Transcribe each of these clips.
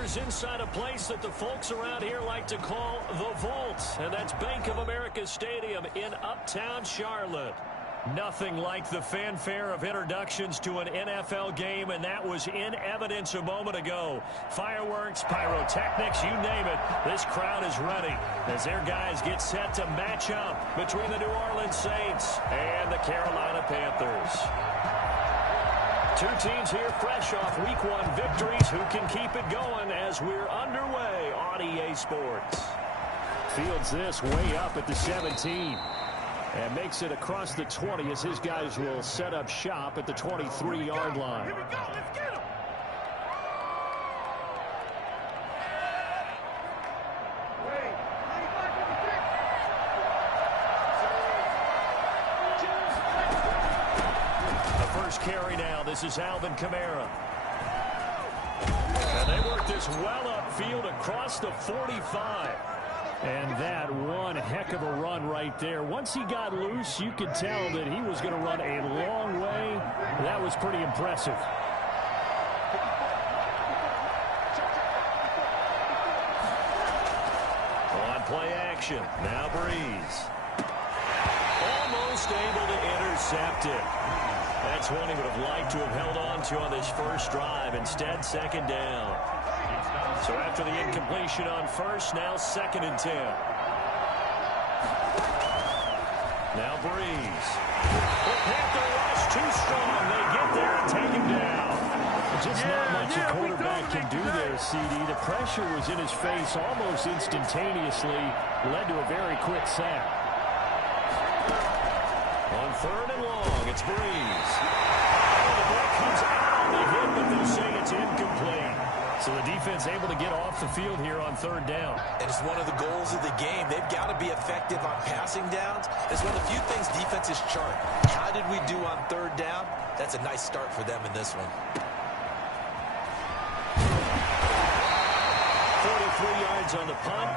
Steelers inside a place that the folks around here like to call the Vault, and that's Bank of America Stadium in Uptown Charlotte. Nothing like the fanfare of introductions to an NFL game, and that was in evidence a moment ago. Fireworks, pyrotechnics, you name it. This crowd is ready as their guys get set to match up between the New Orleans Saints and the Carolina Panthers. Two teams here fresh off Week 1 victories who can keep it going as we're underway on EA Sports. Fields this way up at the 17. And makes it across the 20 as his guys will set up shop at the 23-yard line. Here we go. Let's get him. The first carry now. This is Alvin Kamara. And they work this well upfield across the 45. And that one heck of a run right there. Once he got loose, you could tell that he was going to run a long way. That was pretty impressive. On play action. Now Breeze. Almost able to intercept it. That's one he would have liked to have held on to on this first drive. Instead, second down. So after the incompletion on first, now 2nd and 10. Now Breeze. The Panther rush too strong. They get there and take him down. Just not much a quarterback can do there, CD. The pressure was in his face almost instantaneously. Led to a very quick sack. On 3rd and long, it's Breeze. The ball comes out on the hit, but they'll say it's incomplete. So the defense able to get off the field here on 3rd down. And it's one of the goals of the game. They've got to be effective on passing downs. It's one of the few things defenses chart. How did we do on 3rd down? That's a nice start for them in this one. 43 yards on the punt,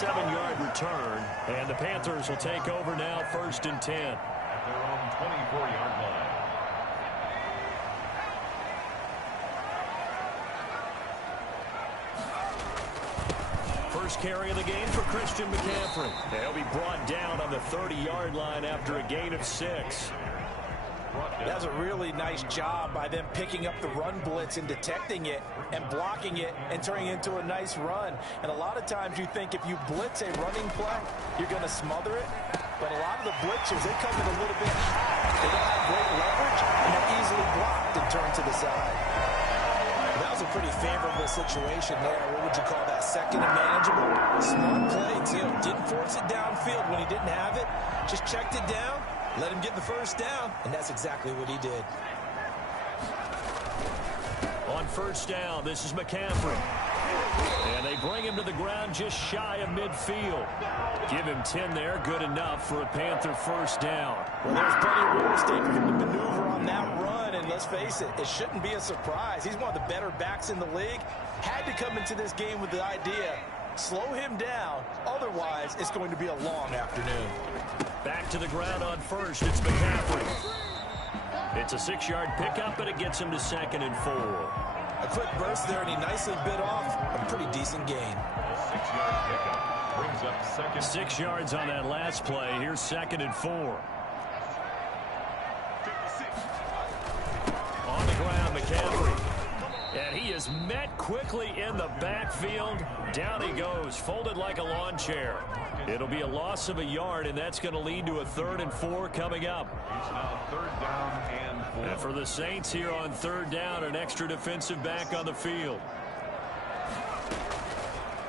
7-yard return. And the Panthers will take over now 1st and 10. At their own 24-yard line. First carry of the game for Christian McCaffrey. He'll be brought down on the 30-yard line after a gain of 6. That's a really nice job by them picking up the run blitz and detecting it and blocking it and turning it into a nice run. And a lot of times you think if you blitz a running play, you're going to smother it. But a lot of the blitzers, they come in a little bit high. They don't have great leverage, and they're easily blocked and turned to the side. That was a pretty favorable situation there. What would you call that? 2nd and manageable? Smart play, too. Didn't force it downfield when he didn't have it. Just checked it down, let him get the first down, and that's exactly what he did. On 1st down, this is McCaffrey. And they bring him to the ground just shy of midfield. Give him 10 there, good enough for a Panther 1st down. Well, there's plenty of real estate for him to maneuver on that run, and let's face it, it shouldn't be a surprise. He's one of the better backs in the league. Had to come into this game with the idea, slow him down, otherwise it's going to be a long afternoon. Back to the ground on 1st, it's McCaffrey. It's a 6-yard pickup, and it gets him to 2nd and 4. A quick burst there, and he nicely bit off a pretty decent gain. A 6-yard pickup brings up 2nd. 6 yards on that last play. Here's 2nd and 4. On the ground, McCaffrey. And he is met quickly in the backfield. Down he goes, folded like a lawn chair. It'll be a loss of a yard, and that's going to lead to a 3rd and 4 coming up. It's now 3rd down and 4. And for the Saints here on 3rd down, an extra defensive back on the field.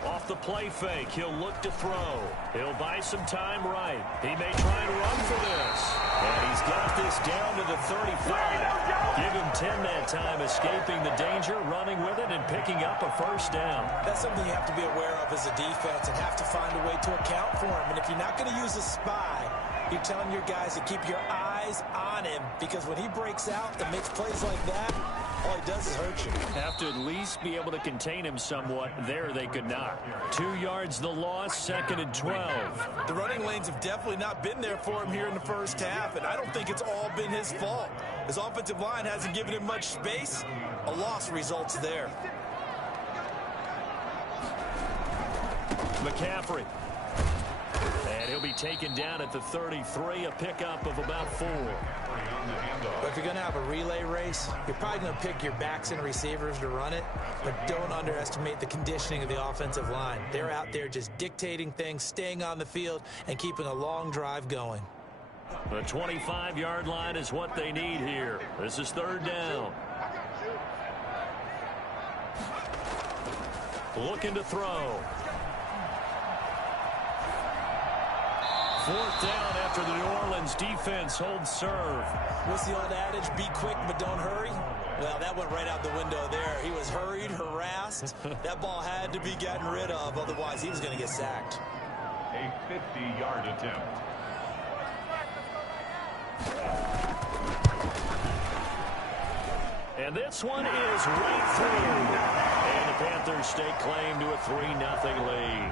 Off the play fake, he'll look to throw. He'll buy some time right. He may try and run for this. And he's got this down to the 35. Give him 10 that time, escaping the danger, running with it, and picking up a 1st down. That's something you have to be aware of as a defense and have to find a way to account for him. And if you're not going to use a spy, you're telling your guys to keep your eyes on him, because when he breaks out and makes plays like that, all he does is hurt you. Have to at least be able to contain him somewhat. There they could not. 2 yards the loss, 2nd and 12. The running lanes have definitely not been there for him here in the first half, and I don't think it's all been his fault. His offensive line hasn't given him much space. A loss results there. McCaffrey. And he'll be taken down at the 33, a pickup of about 4. But if you're going to have a relay race, you're probably going to pick your backs and receivers to run it, but don't underestimate the conditioning of the offensive line. They're out there just dictating things, staying on the field, and keeping a long drive going. The 25-yard line is what they need here. This is 3rd down. Looking to throw. 4th down after the New Orleans defense holds serve. What's the old adage? Be quick, but don't hurry. Well, that went right out the window there. He was hurried, harassed. That ball had to be gotten rid of, otherwise he was going to get sacked. A 50-yard attempt. And this one is right through. And the Panthers stake claim to a 3-0 lead.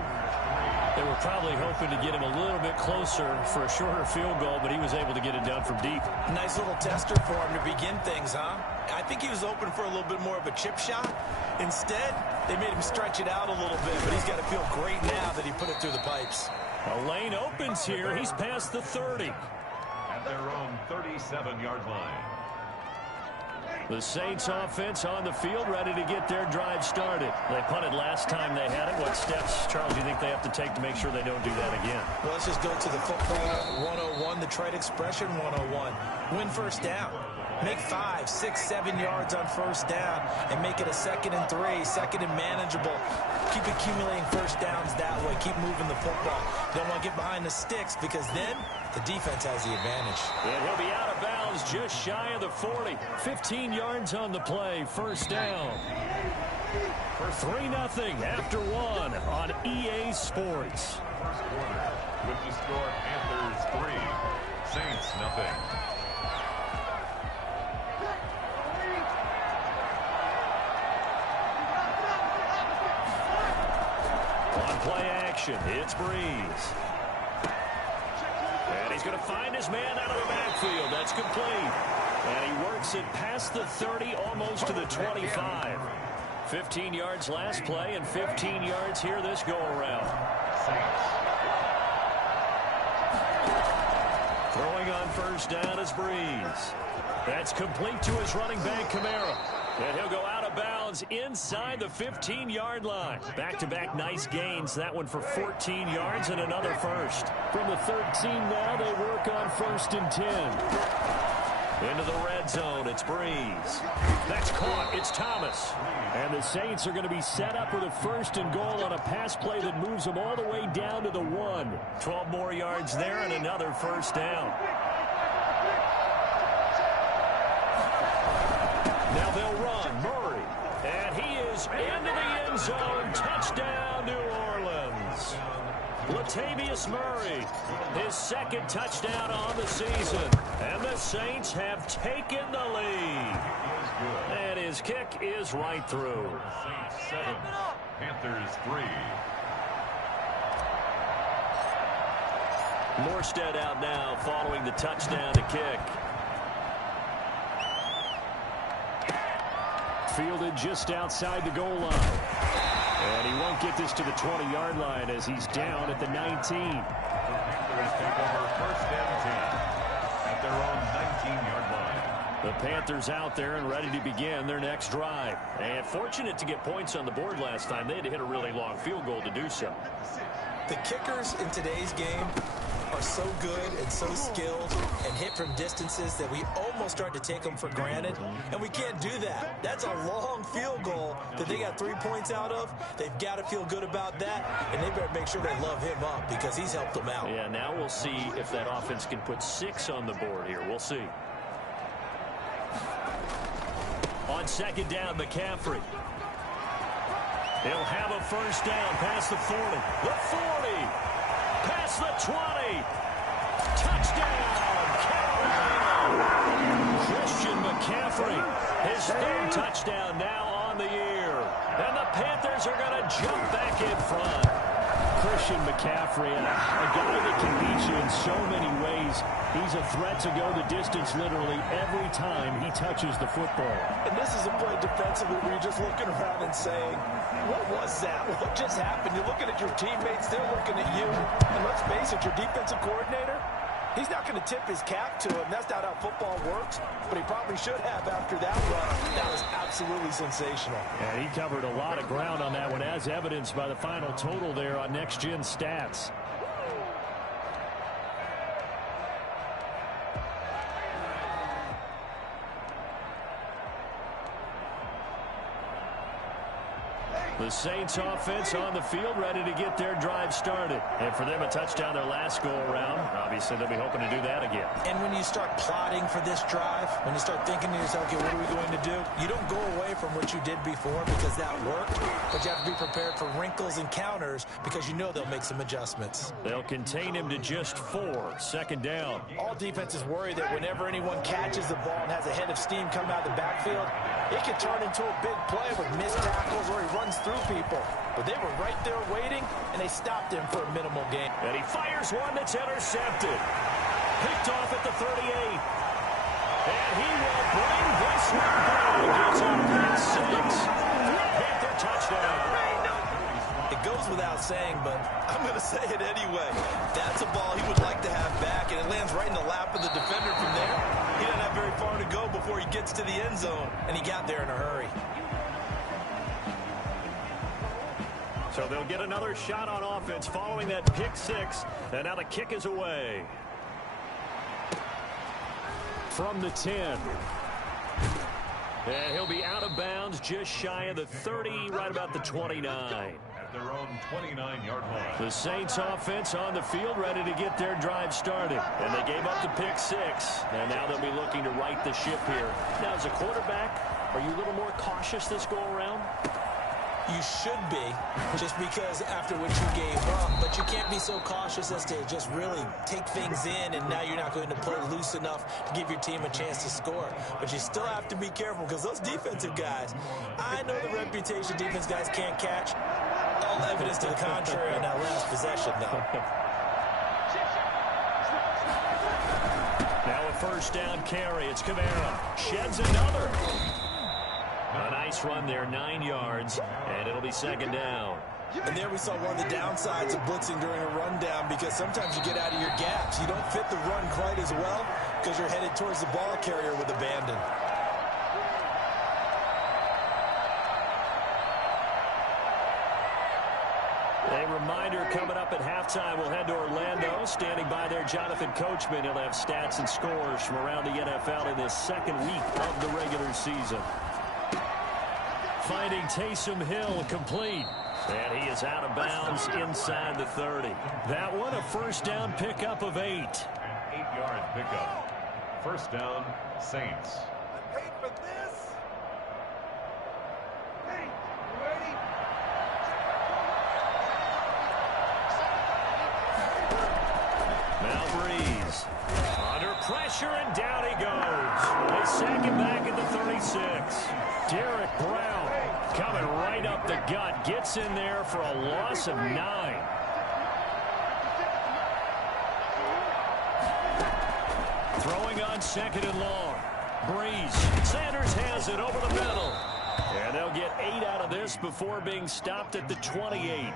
They were probably hoping to get him a little bit closer for a shorter field goal, but he was able to get it done from deep. Nice little tester for him to begin things, huh? I think he was open for a little bit more of a chip shot. Instead, they made him stretch it out a little bit, but he's got to feel great now that he put it through the pipes. A lane opens here. He's past the 30. At their own 37-yard line. The Saints offense on the field, ready to get their drive started. They punted last time they had it. What steps, Charles, do you think they have to take to make sure they don't do that again? Well, let's just go to the football 101, the trade expression 101. Win first down. Make 5, 6, 7 yards on first down and make it a 2nd and 3, 2nd and manageable. Keep accumulating first downs that way. Keep moving the football. You don't want to get behind the sticks because then the defense has the advantage. And he'll be out of bounds just shy of the 40. 15 yards on the play. First down. For 3-0 after 1 on EA Sports. First quarter with the score Panthers 3, Saints 0. Play action. It's Breeze. And he's going to find his man out of the backfield. That's complete. And he works it past the 30, almost to the 25. 15 yards last play and 15 yards here this go-around. Throwing on first down is Breeze. That's complete to his running back, Kamara. And he'll go out of bounds inside the 15-yard line. Back-to-back nice gains. That one for 14 yards and another first. From the 13 now, they work on 1st and 10. Into the red zone, it's Breeze. That's caught, it's Thomas. And the Saints are going to be set up with a 1st and goal on a pass play that moves them all the way down to the 1. 12 more yards there and another first down. Now they'll run. Murray. And he is into the end zone. Touchdown, New Orleans. Latavius Murray, his 2nd touchdown on the season. And the Saints have taken the lead. And his kick is right through. Saints 7, Panthers 3. Morstead out now following the touchdown to kick. Fielded just outside the goal line. And he won't get this to the 20-yard line as he's down at the 19. Panthers take over 1st and 10 at their own 19-yard line. The Panthers out there and ready to begin their next drive. And fortunate to get points on the board last time. They had to hit a really long field goal to do so. The kickers in today's game are so good and so skilled and hit from distances that we almost start to take them for granted, and we can't do that. That's a long field goal that they got 3 points out of. They've got to feel good about that, and they better make sure they love him up because he's helped them out. Yeah, now we'll see if that offense can put 6 on the board here. We'll see. On 2nd down, McCaffrey. He'll have a first down past the 40. The 40. Past the 20. Touchdown, Carolina. Christian McCaffrey. His 3rd touchdown now on the year. And the Panthers are going to jump back in front. Christian McCaffrey, a guy that can beat you in so many ways. He's a threat to go the distance literally every time he touches the football. And this is a play defensively where you're just looking around and saying, what was that? What just happened? You're looking at your teammates, they're looking at you. And let's face it, your defensive coordinator, he's not going to tip his cap to him. That's not how football works, but he probably should have after that run. That was absolutely sensational. And he covered a lot of ground on that one, as evidenced by the final total there on Next Gen Stats. The Saints offense on the field, ready to get their drive started. And for them, a touchdown their last go-around. Obviously, they'll be hoping to do that again. And when you start plotting for this drive, when you start thinking to yourself, okay, what are we going to do? You don't go away from what you did before because that worked, but you have to be prepared for wrinkles and counters because you know they'll make some adjustments. They'll contain him to just 4. Second down. All defenses worry that whenever anyone catches the ball and has a head of steam come out of the backfield, it can turn into a big play with missed tackles or he runs through people. But they were right there waiting, and they stopped him for a minimal gain. And he fires one that's intercepted. Picked off at the 38. And he will bring this one back. It's a pick 6. Panther touchdown. It goes without saying, but I'm going to say it anyway. That's a ball he would like to have back, and it lands right in the lap of the defender from there. He doesn't have very far to go before he gets to the end zone, and he got there in a hurry. So they'll get another shot on offense following that pick 6. And now the kick is away. From the 10. And he'll be out of bounds just shy of the 30, right about the 29. At their own 29-yard line. The Saints offense on the field, ready to get their drive started. And they gave up the pick 6. And now they'll be looking to right the ship here. Now, as a quarterback, are you a little more cautious this go-around? You should be, just because after what you gave up, but you can't be so cautious as to just really take things in, and now you're not going to play loose enough to give your team a chance to score. But you still have to be careful, because those defensive guys, I know the reputation defense guys can't catch. All evidence to the contrary on that last possession, though. Now a first down carry. It's Kamara. Sheds another. A nice run there, 9 yards, and it'll be second down. And there we saw one of the downsides of blitzing during a rundown, because sometimes you get out of your gaps. You don't fit the run quite as well because you're headed towards the ball carrier with abandon. A reminder coming up at halftime, we'll head to Orlando. Standing by there, Jonathan Coachman. He'll have stats and scores from around the NFL in this second week of the regular season. Finding Taysom Hill complete. And he is out of bounds inside the 30. That one, a first down pickup of 8. An 8-yard pickup. First down, Saints. I paid for this. Hey, you ready? Now Breeze. Under pressure, and down he goes. They sack him back at the 36. Derek Brown coming right up the gut. Gets in there for a loss of 9. Throwing on second and long. Breeze. Sanders has it over the middle. And they'll get 8 out of this before being stopped at the 28.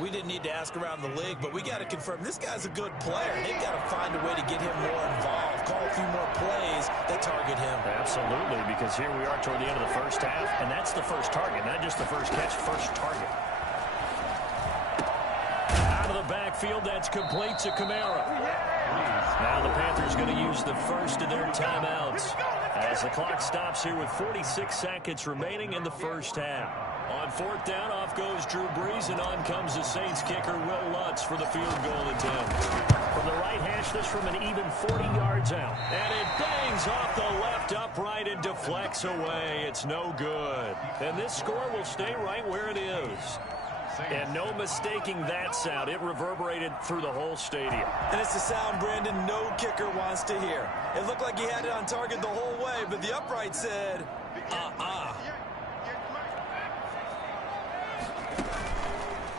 We didn't need to ask around the league, but we got to confirm this guy's a good player. They've got to find a way to get him more involved, call a few more plays that target him. Absolutely, because here we are toward the end of the first half, and that's the first target, not just the first catch, first target. Out of the backfield, that's complete to Kamara. Now the Panthers going to use the first of their timeouts as the clock stops here with 46 seconds remaining in the first half. On fourth down, off goes Drew Brees, and on comes the Saints kicker, Will Lutz, for the field goal attempt. From the right hash, this from an even 40 yards out. And it bangs off the left upright and deflects away. It's no good. And this score will stay right where it is. And no mistaking that sound. It reverberated through the whole stadium. And it's the sound, Brandon, no kicker wants to hear. It looked like he had it on target the whole way, but the upright said,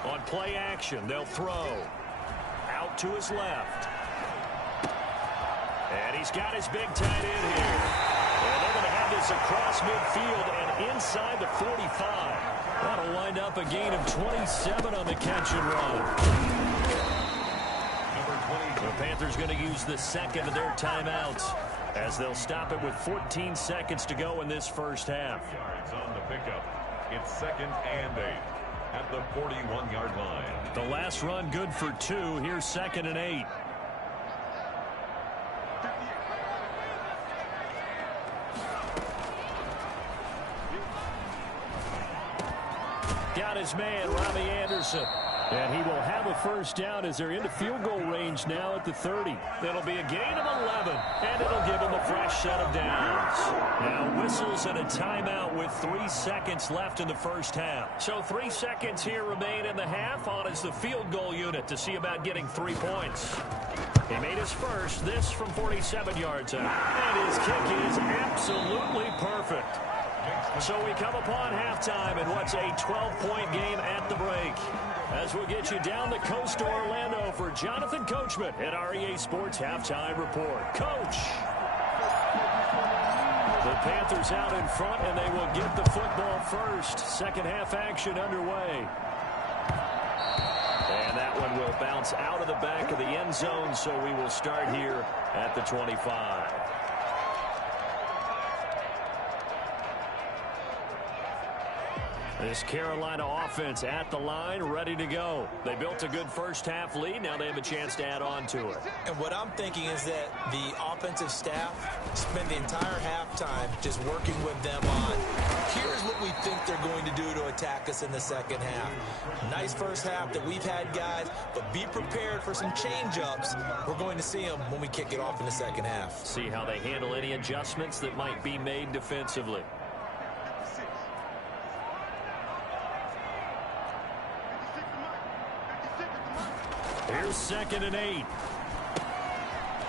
On play action. They'll throw. Out to his left. And he's got his big tight end here. And they're going to have this across midfield and inside the 45. That'll wind up a gain of 27 on the catch and run. The Panthers going to use the second of their timeouts as they'll stop it with 14 seconds to go in this first half. Yards on the pickup. It's 2nd and 8 at the 41-yard line. The last run good for 2. Here's 2nd and 8. Got his man, Robbie Anderson. And he will have a first down as they're into field goal range now at the 30. It'll be a gain of 11, and it'll give them a fresh set of downs. Now whistles and a timeout with 3 seconds left in the first half. So 3 seconds here remain in the half. On is the field goal unit to see about getting 3 points. He made his first, this from 47 yards out. And his kick is absolutely perfect. So we come upon halftime in what's a 12-point game at the break. As we'll get you down the coast to Orlando for Jonathan Coachman at REA Sports Halftime Report. Coach! The Panthers out in front, and they will get the football first. Second half action underway. And that one will bounce out of the back of the end zone, so we will start here at the 25. This Carolina offense at the line, ready to go. They built a good first half lead. Now they have a chance to add on to it. And what I'm thinking is that the offensive staff spend the entire halftime just working with them on, here's what we think they're going to do to attack us in the second half. Nice first half that we've had, guys, but be prepared for some change-ups. We're going to see them when we kick it off in the second half. See how they handle any adjustments that might be made defensively. Here's 2nd and 8.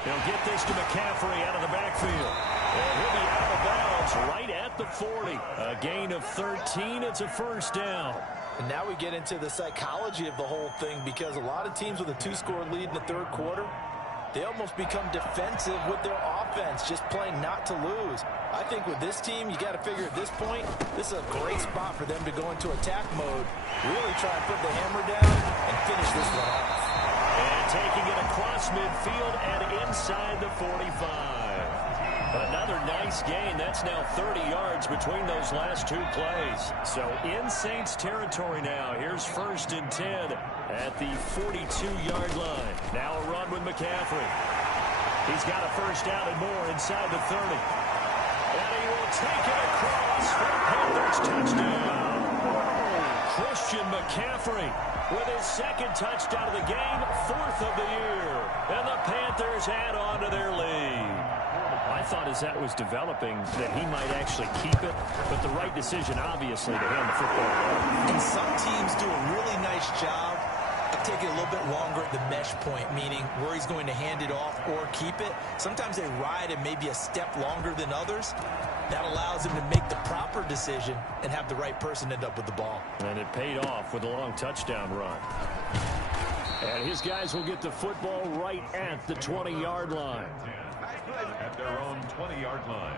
They'll get this to McCaffrey out of the backfield. And he'll be out of bounds right at the 40. A gain of 13. It's a first down. And now we get into the psychology of the whole thing, because a lot of teams with a 2-score lead in the third quarter, they almost become defensive with their offense, just playing not to lose. I think with this team, you got to figure at this point, this is a great spot for them to go into attack mode, really try and put the hammer down and finish this one off. And taking it across midfield and inside the 45. Another nice gain. That's now 30 yards between those last 2 plays. So in Saints territory now. Here's 1st and 10 at the 42-yard line. Now a run with McCaffrey. He's got a first down and more inside the 30. And he will take it across for the Panthers touchdown. Christian McCaffrey with his 2nd touchdown of the game, 4th of the year. And the Panthers add on to their lead. I thought as that was developing that he might actually keep it, but the right decision, obviously, to hand the football off. And some teams do a really nice job of taking a little bit longer at the mesh point, meaning where he's going to hand it off or keep it. Sometimes they ride it maybe a step longer than others. That allows him to make the proper decision and have the right person end up with the ball. And it paid off with a long touchdown run. And his guys will get the football right at the 20-yard line. At their own 20-yard line.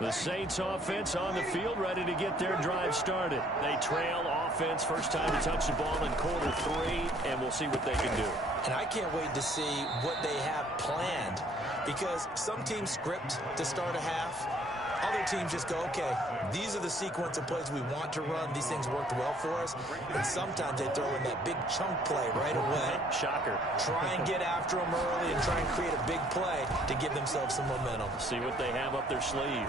The Saints offense on the field, ready to get their drive started. They trail offense, first time to touch the ball in quarter 3, and we'll see what they can do. And I can't wait to see what they have planned, because some teams script to start a half. Other teams just go, okay, these are the sequence of plays we want to run. These things worked well for us. And sometimes they throw in that big chunk play right away. Shocker. Try and get after them early and try and create a big play to give themselves some momentum. See what they have up their sleeve.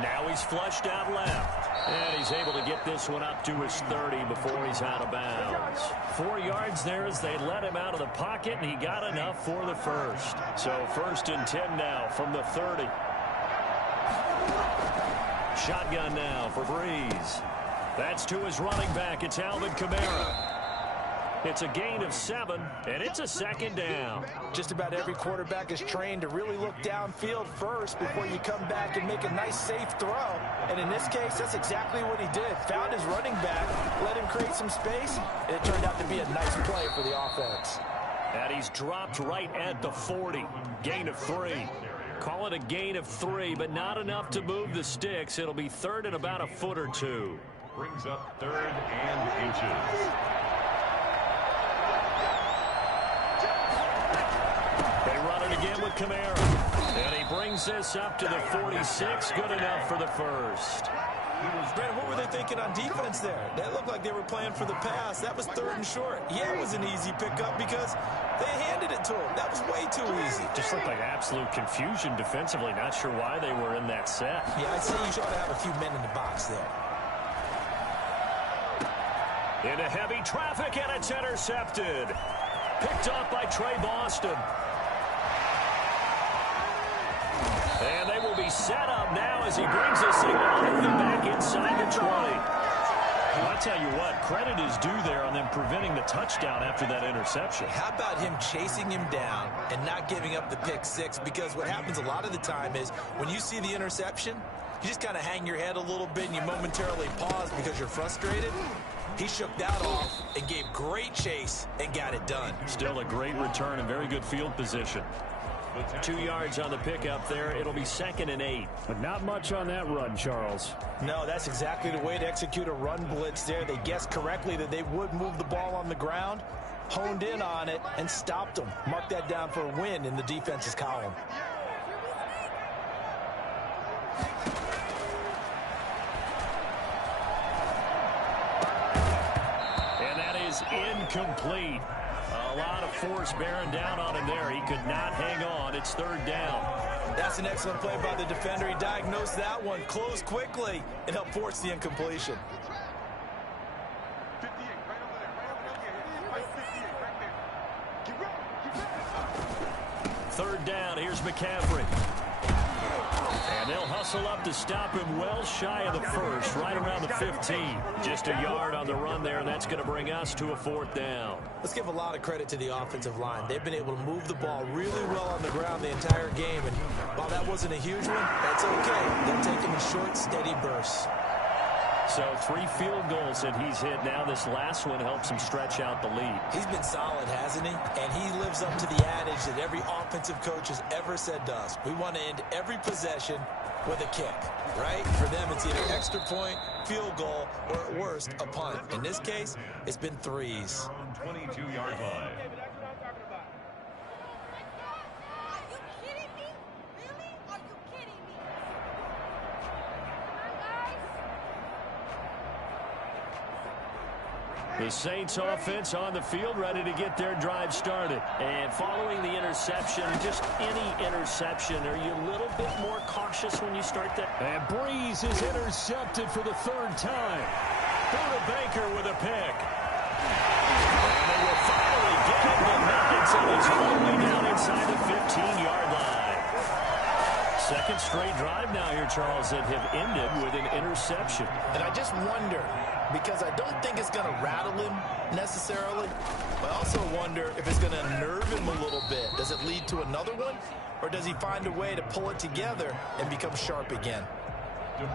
Now he's flushed out left. And he's able to get this one up to his 30 before he's out of bounds. 4 yards there as they let him out of the pocket, and he got enough for the first. So 1st and 10 now from the 30. Shotgun now for Breeze. That's to his running back. It's Alvin Kamara. It's a gain of 7, and it's a second down. Just about every quarterback is trained to really look downfield first before you come back and make a nice, safe throw. And in this case, that's exactly what he did. Found his running back, let him create some space, and it turned out to be a nice play for the offense. And he's dropped right at the 40. Gain of 3. Call it a gain of 3, but not enough to move the sticks. It'll be third and about a foot or two. Brings up 3rd and inches. They run it again with Kamara. And he brings this up to the 46. Good enough for the first. Brandon, what were they thinking on defense there? That looked like they were playing for the pass. That was 3rd and short. Yeah, it was an easy pickup because they handed it to him. That was way too easy. Just looked like absolute confusion defensively. Not sure why they were in that set. Yeah, I'd say you should have a few men in the box there. Into heavy traffic, and it's intercepted. Picked up by Trey Boston. And they will be set up now as he brings this thing all the way back inside the 20. Well, I tell you what, credit is due there on them preventing the touchdown after that interception. How about him chasing him down and not giving up the pick 6? Because what happens a lot of the time is when you see the interception, you just kind of hang your head a little bit and you momentarily pause because you're frustrated. He shook that off and gave great chase and got it done. Still a great return and very good field position. 2 yards on the pickup there. It'll be 2nd and 8. But not much on that run, Charles. No, that's exactly the way to execute a run blitz there. They guessed correctly that they would move the ball on the ground, honed in on it, and stopped them. Mark that down for a win in the defense's column. And that is incomplete. A lot of force bearing down on him there. He could not hang on. It's 3rd down. That's an excellent play by the defender. He diagnosed that one, closed quickly, and helped force the incompletion. 58, right over there. 58, right there. 3rd down. Here's McCaffrey. And they'll hustle up to stop him well shy of the first, right around the 15. Just a yard on the run there, and that's going to bring us to a 4th down. Let's give a lot of credit to the offensive line. They've been able to move the ball really well on the ground the entire game, and while that wasn't a huge one, that's okay. They'll take them in short, steady bursts. So 3 field goals that he's hit now. This last one helps him stretch out the lead. He's been solid, hasn't he? And he lives up to the adage that every offensive coach has ever said to us. We want to end every possession with a kick, right? For them, it's either extra point, field goal, or at worst, a punt. In this case, it's been 3s. 22-yard line. The Saints offense on the field, ready to get their drive started. And following the interception, just any interception, are you a little bit more cautious when you start that? And Breeze is intercepted for the 3rd time. Buda Baker with a pick. And they will finally get him, but not until he's all the way down inside the 15-yard line. 2nd straight drive now here, Charles, that have ended with an interception. And I just wonder, because I don't think it's going to rattle him necessarily, but I also wonder if it's going to unnerve him a little bit. Does it lead to another one, or does he find a way to pull it together and become sharp again?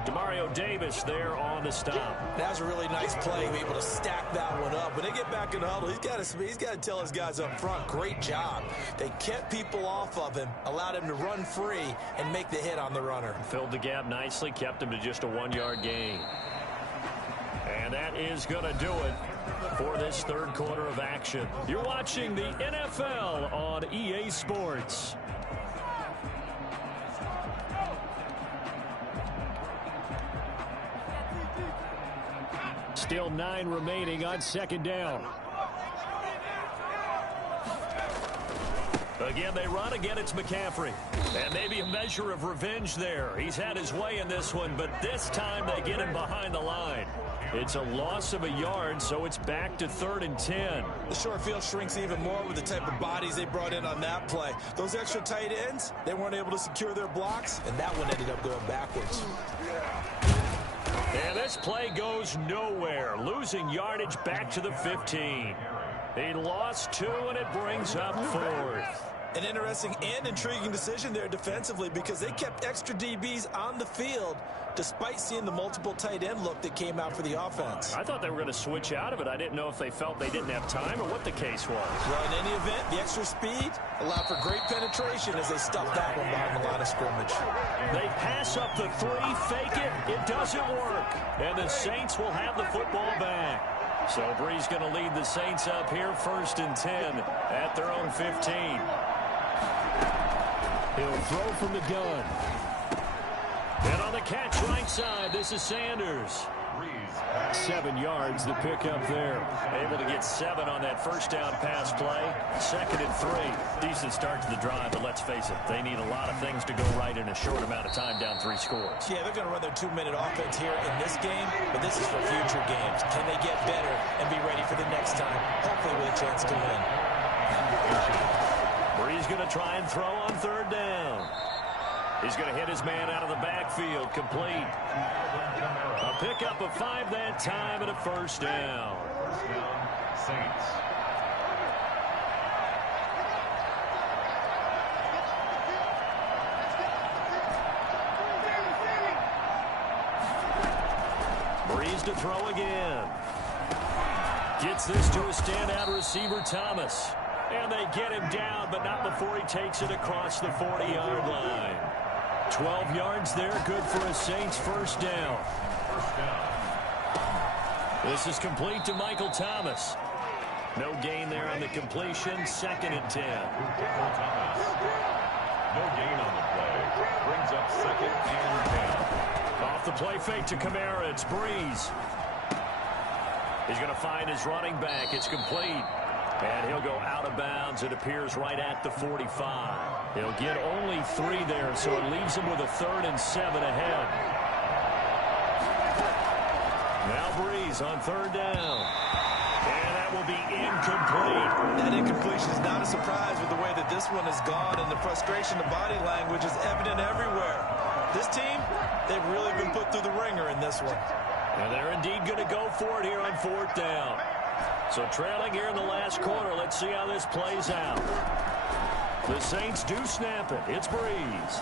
Demario Davis there on the stop. That was a really nice play, able to stack that one up. When they get back in the huddle, he's got to tell his guys up front, great job. They kept people off of him, allowed him to run free and make the hit on the runner. Filled the gap nicely, kept him to just a 1-yard gain. And that is going to do it for this 3rd quarter of action. You're watching the NFL on EA Sports. Still 9 remaining on 2nd down. Again, they run. Again, it's McCaffrey. And maybe a measure of revenge there. He's had his way in this one, but this time they get him behind the line. It's a loss of a yard, so it's back to 3rd and 10. The short field shrinks even more with the type of bodies they brought in on that play. Those extra tight ends, they weren't able to secure their blocks, and that one ended up going backwards. And this play goes nowhere, losing yardage back to the 15. He lost 2, and it brings up 4th. An interesting and intriguing decision there defensively because they kept extra DBs on the field despite seeing the multiple tight end look that came out for the offense. I thought they were going to switch out of it. I didn't know if they felt they didn't have time or what the case was. Well, in any event, the extra speed allowed for great penetration as they stuffed that one behind the line of scrimmage. They pass up the 3, fake it. It doesn't work. And the Saints will have the football back. So Brees going to lead the Saints up here 1st and 10 at their own 15. He'll throw from the gun. And on the catch right side, this is Sanders. 7 yards, the pickup there. Able to get 7 on that first down pass play. 2nd and 3. Decent start to the drive, but let's face it, they need a lot of things to go right in a short amount of time, down 3 scores. Yeah, they're going to run their 2-minute offense here in this game, but this is for future games. Can they get better and be ready for the next time, hopefully with a chance to win? Brees going to try and throw on 3rd down. He's going to hit his man out of the backfield, complete. A pickup of 5 that time and a 1st down. First down, Saints. Brees to throw again. Gets this to a standout receiver, Thomas. And they get him down, but not before he takes it across the 40-yard line. 12 yards there, good for a Saints 1st down. This is complete to Michael Thomas. No gain there on the completion, 2nd and 10. Thomas. No gain on the play. Brings up 2nd and 10. Off the play fake to Kamara, it's Brees. He's going to find his running back. It's complete. And he'll go out of bounds. It appears right at the 45. He'll get only 3 there, so it leaves him with a 3rd and 7 ahead. Now Brees on 3rd down. And that will be incomplete. That incompletion is not a surprise with the way that this one has gone, and the frustration, the body language is evident everywhere. This team, they've really been put through the ringer in this one. And they're indeed going to go for it here on 4th down. So trailing here in the last quarter. Let's see how this plays out. The Saints do snap it. It's Brees.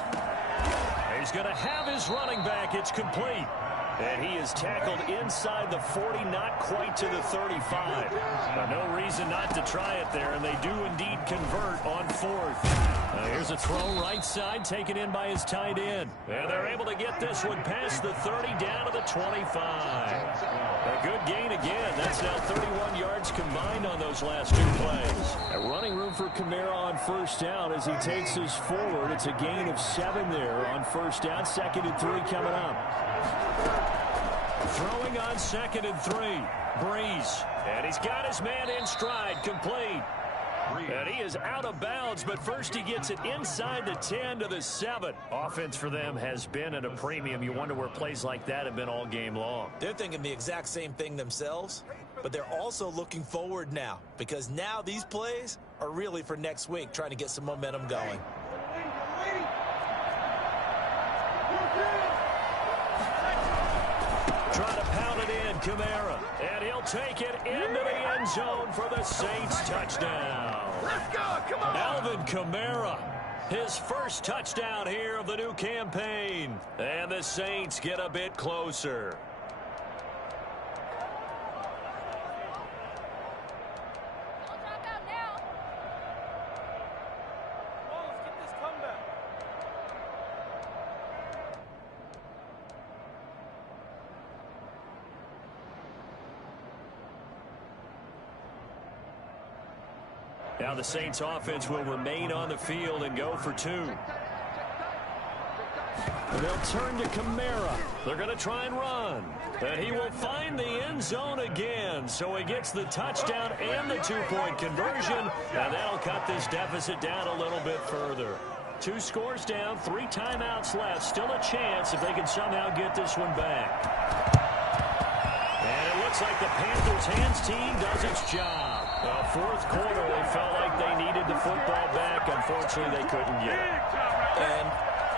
He's going to have his running back. It's complete. And he is tackled inside the 40, not quite to the 35. Now, no reason not to try it there, and they do indeed convert on 4th. Here's a throw right side, taken in by his tight end. And they're able to get this one past the 30 down to the 25. A good gain again. That's now 31 yards combined on those last 2 plays. A running room for Kamara on 1st down as he takes us forward. It's a gain of 7 there on 1st down. 2nd and 3 coming up. Throwing on 2nd and 3. Brees. And he's got his man in stride. Complete. And he is out of bounds, but first he gets it inside the 10 to the 7. Offense for them has been at a premium. You wonder where plays like that have been all game long. They're thinking the exact same thing themselves, but they're also looking forward now because now these plays are really for next week, trying to get some momentum going. Trying to pound it in, Kamara. And he'll take it into the end zone for the Saints touchdown. Let's go, come on! Alvin Kamara, his first touchdown here of the new campaign. And the Saints get a bit closer. Now the Saints offense will remain on the field and go for 2. They'll turn to Kamara. They're going to try and run. And he will find the end zone again. So he gets the touchdown and the 2-point conversion. And that'll cut this deficit down a little bit further. 2 scores down, 3 timeouts left. Still a chance if they can somehow get this one back. And it looks like the Panthers' hands team does its job. 4th quarter, they felt like they needed the football back. Unfortunately, they couldn't get it. And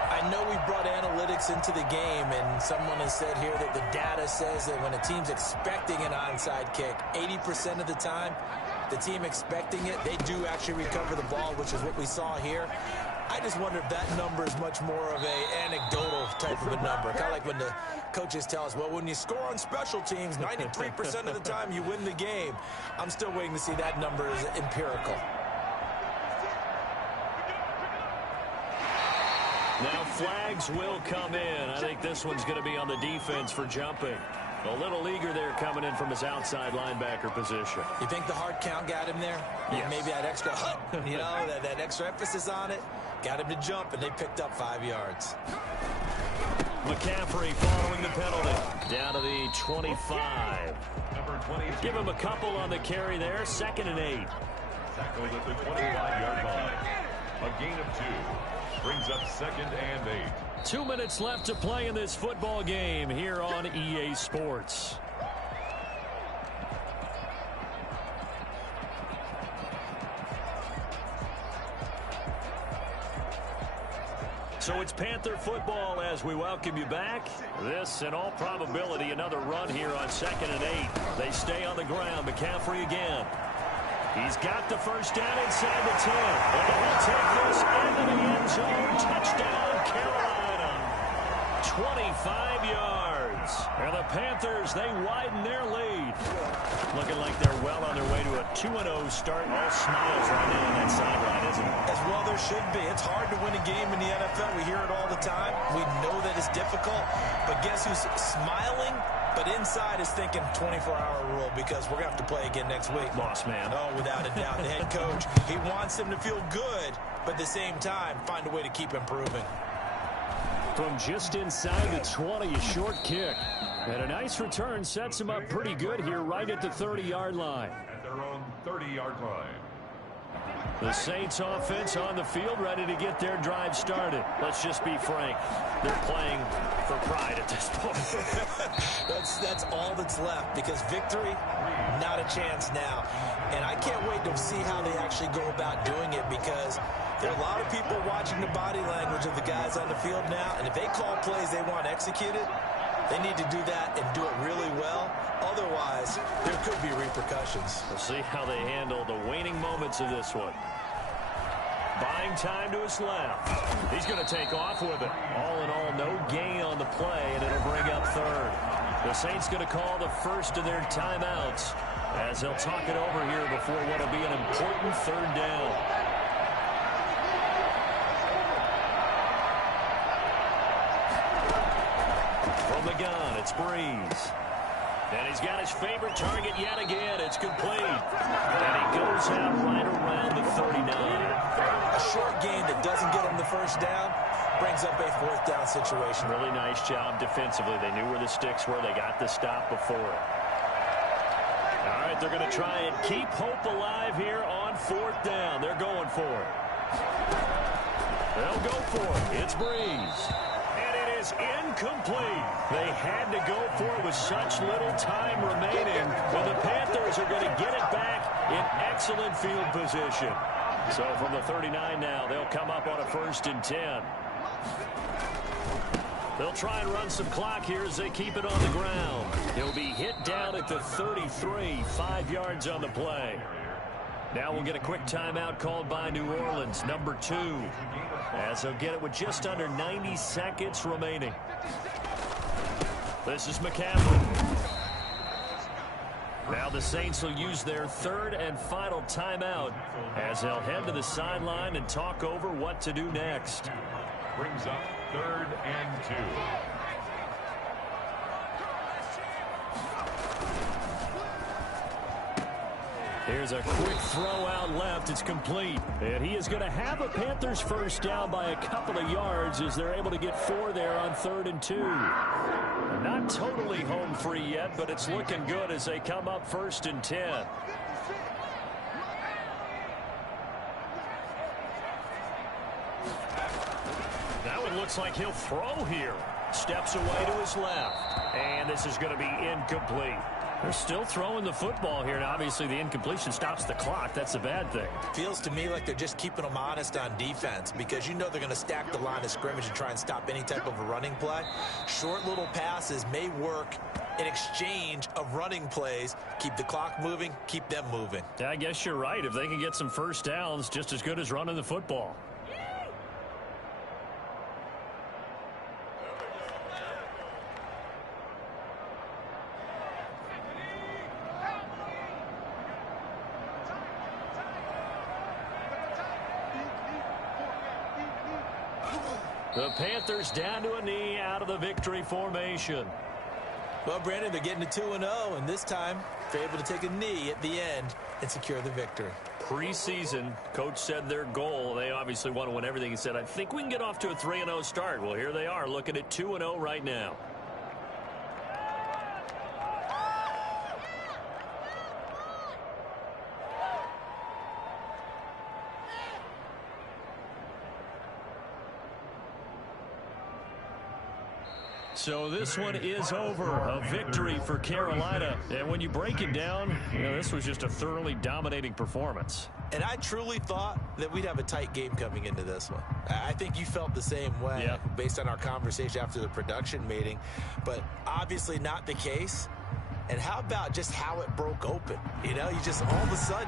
I know we brought analytics into the game, and someone has said here that the data says that when a team's expecting an onside kick, 80% of the time, the team expecting it, they do actually recover the ball, which is what we saw here. I just wonder if that number is much more of a anecdotal type of a number. Kind of like when the coaches tell us, well, when you score on special teams, 93% of the time you win the game. I'm still waiting to see that number is empirical. Now flags will come in. I think this one's going to be on the defense for jumping. A little eager there coming in from his outside linebacker position. You think the hard count got him there? Yes. Maybe that extra hut, you know, that extra emphasis on it. Got him to jump, and they picked up 5 yards. McCaffrey following the penalty. Down to the 25. Number 22. Give him a couple on the carry there. 2nd and 8. Tackled at the 25-yard line. A gain of 2. Brings up 2nd and 8. 2 minutes left to play in this football game here on EA Sports. So it's Panther football as we welcome you back. This, in all probability, another run here on 2nd and 8. They stay on the ground. McCaffrey again. He's got the first down inside the 10. And he'll take this into the end zone. Touchdown, Carolina. 25 yards. And the Panthers, they widen their lead. Looking like they're well on their way to a 2-0 start. All smiles right now on that sideline, isn't it? As well there should be. It's hard to win a game in the NFL. We hear it all the time. We know that it's difficult. But guess who's smiling? But inside is thinking 24-hour rule because we're going to have to play again next week. Lost man. Oh, without a doubt. The head coach, he wants them to feel good, but at the same time, find a way to keep improving. From just inside the 20, a short kick. And a nice return sets him up pretty good here right at the 30-yard line. At their own 30-yard line. The Saints offense on the field, ready to get their drive started. Let's just be frank. They're playing for pride at this point. That's all that's left because victory, not a chance now. And I can't wait to see how they actually go about doing it because there are a lot of people watching the body language of the guys on the field now. And if they call plays they want executed, they need to do that and do it really well. Otherwise, there could be repercussions. We'll see how they handle the waning moments of this one. Buying time to his left. He's going to take off with it. All in all, no gain on the play, and it'll bring up 3rd. The Saints going to call the first of their timeouts as they'll talk it over here before what will be an important 3rd down. From the gun, it's Breeze. And he's got his favorite target yet again. It's complete. And he goes out right around the 39. A short gain that doesn't get him the first down brings up a 4th down situation. Really nice job defensively. They knew where the sticks were. They got the stop before it. All right, they're going to try and keep hope alive here on 4th down. They're going for it. They'll go for it. It's Breeze. Is incomplete. They had to go for it with such little time remaining when the Panthers are going to get it back in excellent field position. So from the 39 now, they'll come up on a 1st and 10. They'll try and run some clock here as they keep it on the ground. He'll be hit down at the 33, 5 yards on the play. Now we'll get a quick timeout called by New Orleans, number 2. As they'll get it with just under 90 seconds remaining. This is McCaffrey. Now the Saints will use their 3rd and final timeout as they'll head to the sideline and talk over what to do next. Brings up 3rd and 2. Here's a quick throw out left. It's complete. And he is going to have a Panthers first down by a couple of yards as they're able to get 4 there on 3rd and 2. Not totally home free yet, but it's looking good as they come up 1st and 10. Now it looks like he'll throw here. Steps away to his left. And this is going to be incomplete. They're still throwing the football here, and obviously the incompletion stops the clock. That's a bad thing. Feels to me like they're just keeping them honest on defense because you know they're going to stack the line of scrimmage and try and stop any type of a running play. Short little passes may work in exchange of running plays. Keep the clock moving, keep them moving. Yeah, I guess you're right. If they can get some first downs, just as good as running the football. The Panthers down to a knee out of the victory formation. Well, Brandon, they're getting to 2-0, and this time they're able to take a knee at the end and secure the victory. Preseason, coach said their goal, they obviously want to win everything. He said, I think we can get off to a 3-0 start. Well, here they are looking at 2-0 right now. So this one is over. A victory for Carolina. And when you break it down, you know, this was just a thoroughly dominating performance. And I truly thought that we'd have a tight game coming into this one. I think you felt the same way based on our conversation after the production meeting. But obviously not the case. And how about just how it broke open? You know, you just all of a sudden,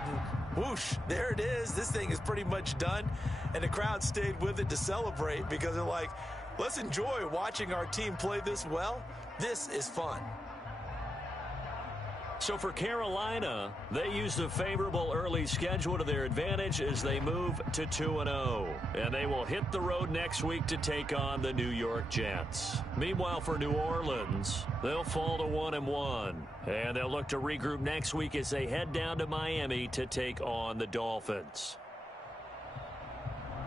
whoosh, there it is. This thing is pretty much done. And the crowd stayed with it to celebrate because they're like, let's enjoy watching our team play this well. This is fun. So for Carolina, they used a favorable early schedule to their advantage as they move to 2-0. And they will hit the road next week to take on the New York Jets. Meanwhile, for New Orleans, they'll fall to 1-1. And they'll look to regroup next week as they head down to Miami to take on the Dolphins.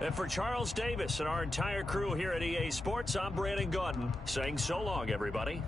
And for Charles Davis and our entire crew here at EA Sports, I'm Brandon Gaudin saying so long, everybody.